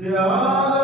Yeah.